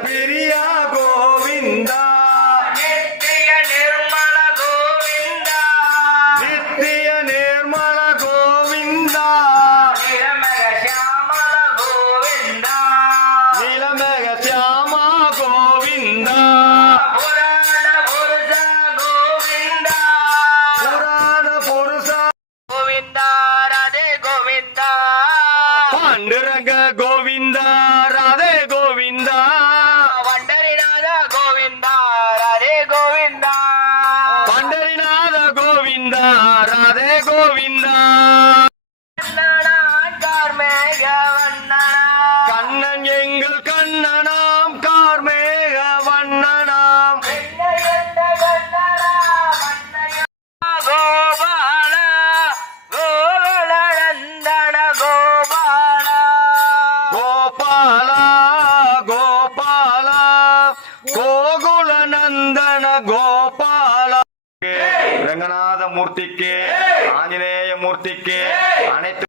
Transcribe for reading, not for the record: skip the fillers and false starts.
பிரிய கோவிந்தா நித்திய நிர்மல கோவிந்தா நித்திய நிர்மல கோவிந்தா நிலமக சியாமல கோவிந்தா நீலமேக சியாமா கோவிந்தா புராண புருஷ கோவிந்தா புராண புருஷா கோவிந்தா ராதே கோவிந்தா பாண்டுரங்க கோவிந்தா ராதே கோவிந்தா வண்டரிநாத கோவிந்தா ராதே கோவிந்தா பண்டரிநாத கோவிந்தா ராதே கோவிந்தா வந்தனா கார்மேக வந்தனா கண்ணன் எங்கள் கண்ணனாம் கார்மேக வண்ணனாம் கோபால கோகுலநந்தன கோபால கோபாலா கோபாலா கோகுல நந்தன கோபாலா ரங்கநாத மூர்த்திக்கு ஆஞ்சநேய மூர்த்திக்கு அனைத்து